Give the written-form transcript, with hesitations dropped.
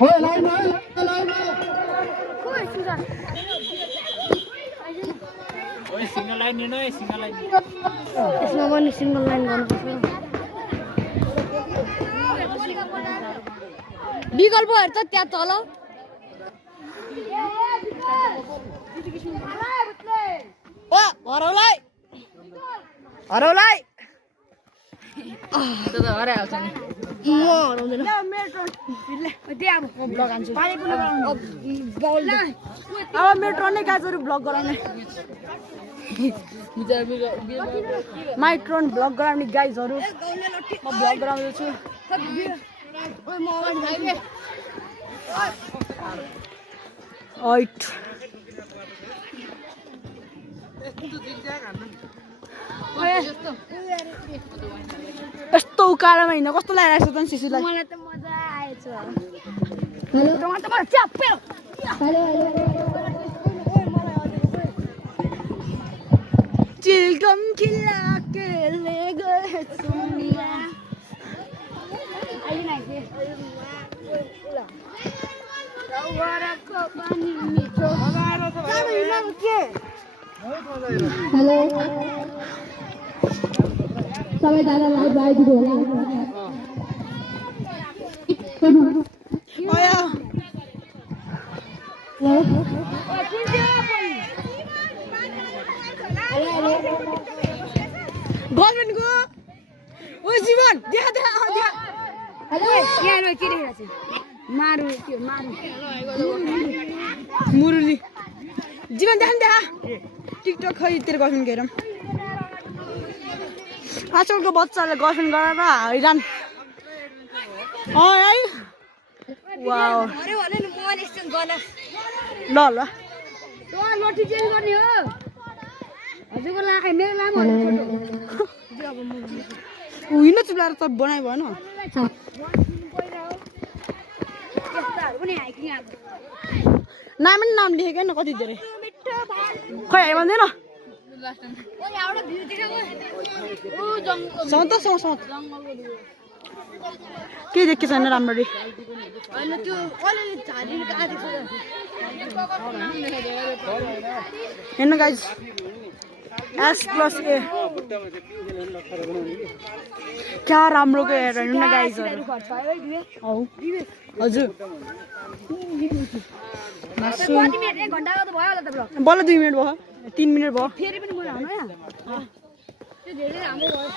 Ôi lại nữa. Oi single line ni noi single line. यसमा पनि single line गर्नुपर्छ विकल्पहरु त त्यहाँ तल ओ हराउलाई हराउलाई त्यो त हराइहाल्छ नि म हराउँदैन ब्लग हान्छु अब मेट्रो नै गाजहरू ब्लग गराउने माइट्रोन ब्लग गराउने गाइजहरू म ब्लग गराउँदैछु ओइट यस्तो उकालोमा हिँड्न कस्तो लागिरहेको छ त शिशुलाई मलाई त मजा आएछ चिलगम खिला के ले गए सुनिया आई नाइके रवरको पानी मिठो जानु हिँड्न के हेलो सबै दादालाई बाइ दिनु होला ओया गर्लफ्रेन्ड को ओ जीवन देखा देखा देखा हेलो यहाँ के देखिरहेको छ मारु के मारु मुरुली जीवन देखा देखा टिकटक खै तेरो गर्लफ्रेन्ड हेरौँ आजकलको बच्चाले गर्लफ्रेन्ड गरेर हैरान है वाउ अरे भने नि मोबाइल एक्सचेन्ज गर्न ल ल तो लट्ठी चेन्ज गर्ने हो हजुरको लागे मेरो लामो फोटो उइन चुलाएर त बनाइ भएन नाम नि नाम लेखेको न कति धेरै खै आइ भन्दैन के देखेको छैन राम्ररी हेर्नु गाइज S+A क्या राम्रो के हेर हेर्नु न गाइजहरु हजुर बल्ल 2 मिनेट भयो 3 मिनेट भयो फेरि पनि म हाल्नु यहाँ त्यो धेरै राम्रो भयो